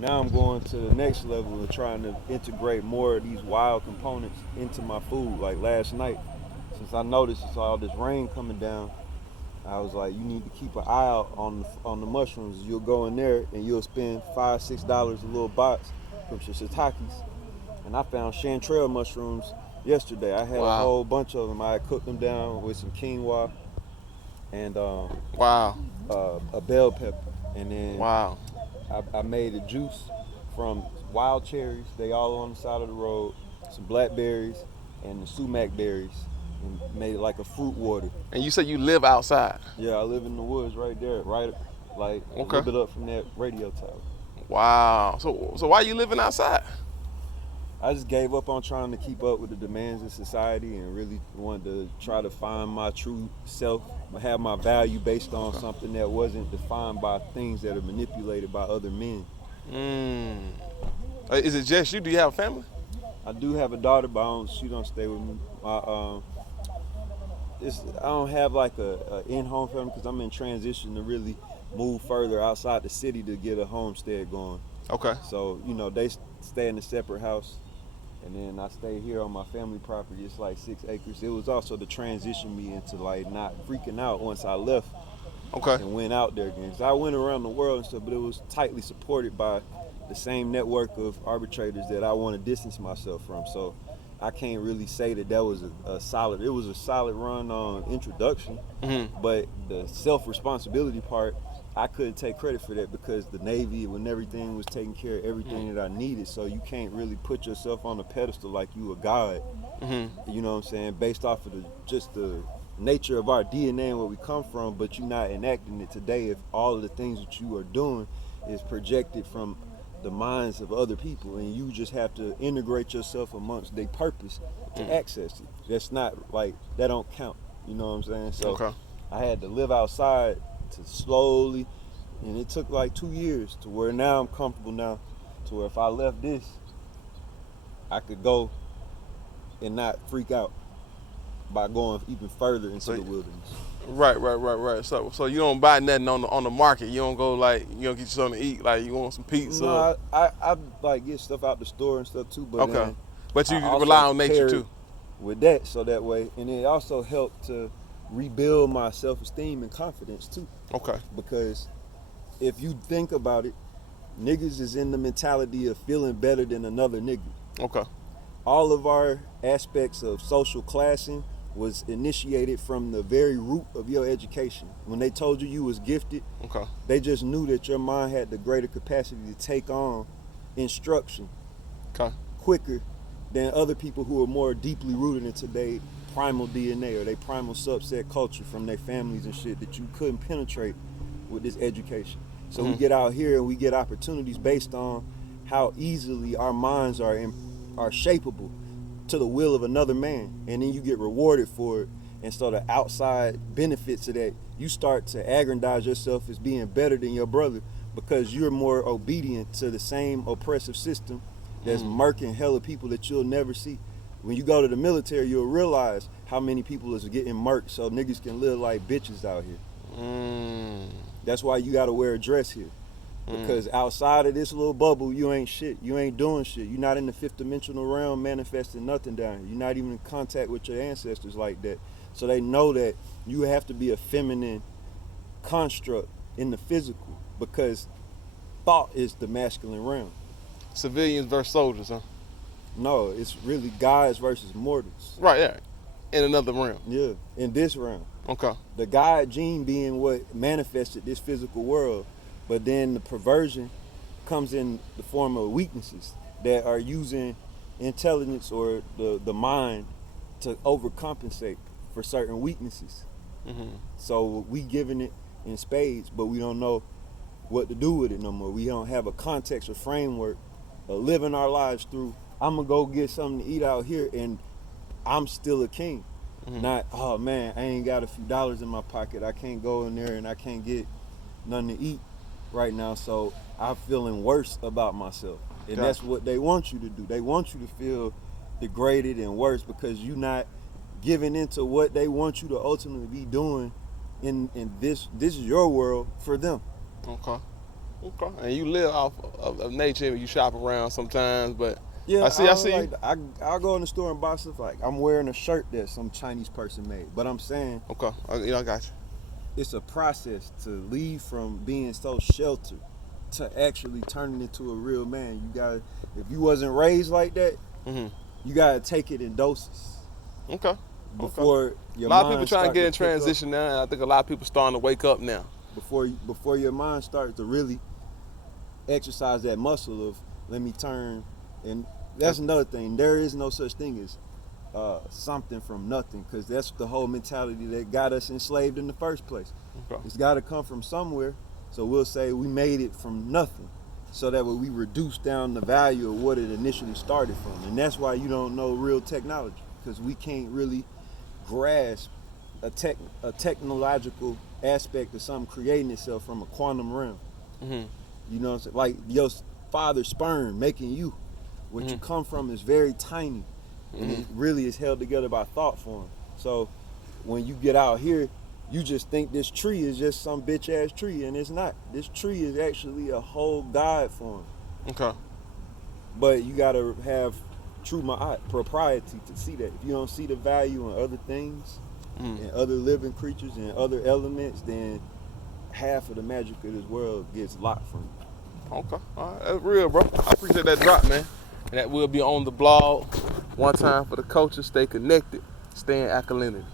now I'm going to the next level and trying to integrate more of these wild components into my food. Like last night, since I noticed it's all this rain coming down, I was like, you need to keep an eye out on the mushrooms. You'll go in there and you'll spend $5-6 a little box from shiitakes. And I found chanterelle mushrooms yesterday. I had a Wow. whole bunch of them. I had cooked them down with some quinoa and Wow. a bell pepper, and then Wow. I made a juice from wild cherries. They all on the side of the road. Some blackberries and the sumac berries, and made it like a fruit water. And you said you live outside. Yeah, I live in the woods right there, right like a Okay. little bit up from that radio tower. Wow. So why you living outside? I just gave up on trying to keep up with the demands of society and really wanted to try to find my true self, have my value based on something that wasn't defined by things that are manipulated by other men. Is it just you? Do you have a family? I do have a daughter, but she don't stay with me. I don't have like a in-home family because I'm in transition to really move further outside the city to get a homestead going. Okay. So, they stay in a separate house. And then I stay here on my family property. It's like 6 acres. It was also to transition me into like not freaking out once I left Okay. and went out there again. So I went around the world and stuff, but it was tightly supported by the same network of arbitrators that I want to distance myself from. So I can't really say that was a solid. It was a solid run on introduction, but the self-responsibility part, I couldn't take credit for that because the Navy, when everything was taking care of everything that I needed, so you can't really put yourself on a pedestal like you a god. You know what I'm saying? Based off of just the nature of our DNA and where we come from, but you're not enacting it today if all of the things that you are doing is projected from the minds of other people, and you just have to integrate yourself amongst their purpose to access it. That's not like, that don't count. You know what I'm saying? So Okay. I had to live outside to slowly, and it took like 2 years to where now I'm comfortable now to where if I left this, I could go and not freak out by going even further into the wilderness. Right. So you don't buy nothing on the market. You don't go like you don't get you something to eat. Like you want some pizza. No, I like get stuff out the store and stuff too, but Okay. But you I also rely on nature paired too. with that, so that way, and it also helped to rebuild my self-esteem and confidence too. Okay. Because if you think about it, niggas is in the mentality of feeling better than another nigga. Okay. All of our aspects of social classing was initiated from the very root of your education. When they told you was gifted, Okay. they just knew that your mind had the greater capacity to take on instruction Okay. quicker than other people who are more deeply rooted into their primal DNA or their primal subset culture from their families and shit that you couldn't penetrate with this education. So we get out here and we get opportunities based on how easily our minds are shapeable to the will of another man, and then you get rewarded for it. And so the outside benefits of that, you start to aggrandize yourself as being better than your brother because you're more obedient to the same oppressive system that's murking hella people that you'll never see. When you go to the military, you'll realize how many people is getting murked so niggas can live like bitches out here. That's why you gotta wear a dress here. Because outside of this little bubble, you ain't shit. You ain't doing shit. You're not in the fifth dimensional realm manifesting nothing down here. You're not even in contact with your ancestors like that. So they know that you have to be a feminine construct in the physical because thought is the masculine realm. Civilians versus soldiers, huh? No, it's really gods versus mortals. Right. Yeah. In another realm. Yeah, in this realm. Okay. The God gene being what manifested this physical world, but then the perversion comes in the form of weaknesses that are using intelligence or the mind to overcompensate for certain weaknesses. So we giving it in spades, but we don't know what to do with it no more. We don't have a context or framework of living our lives through. I'm gonna go get something to eat out here and I'm still a king. Not, oh man, I ain't got a few dollars in my pocket. I can't go in there and I can't get nothing to eat right now. So I'm feeling worse about myself. And Gotcha. that's what they want you to do. They want you to feel degraded and worse because you're not giving into what they want you to ultimately be doing in this is your world for them. Okay. Okay. And you live off of nature and you shop around sometimes, but Yeah, I see. like, I'll go in the store and buy stuff. Like, I'm wearing a shirt that some Chinese person made, but I'm saying Okay. I got you. it's a process to leave from being so sheltered to actually turning into a real man. You gotta, if you wasn't raised like that, Mm-hmm. you gotta take it in doses Okay. before A your lot of mind people trying to start get in pick up. transition now, and I think a lot of people starting to wake up now. Before your mind starts to really exercise that muscle of let me turn. And that's another thing. There is no such thing as something from nothing, because that's the whole mentality that got us enslaved in the first place. Okay. It's got to come from somewhere. So we'll say we made it from nothing, so that way we reduce down the value of what it initially started from. And that's why you don't know real technology, because we can't really grasp a technological aspect of something creating itself from a quantum realm. Mm-hmm. You know what I'm saying? Like your father's sperm making you. What you come from is very tiny, and it really is held together by thought form. So when you get out here, you just think this tree is just some bitch ass tree, and it's not. This tree is actually a whole God form. Okay. But you gotta have true propriety to see that. If you don't see the value in other things and other living creatures and other elements, then half of the magic of this world gets locked from you. Okay. All right. That's real, bro. I appreciate that drop, man. And that will be on the blog. One time for the culture. Stay connected. Stay in alkalinity.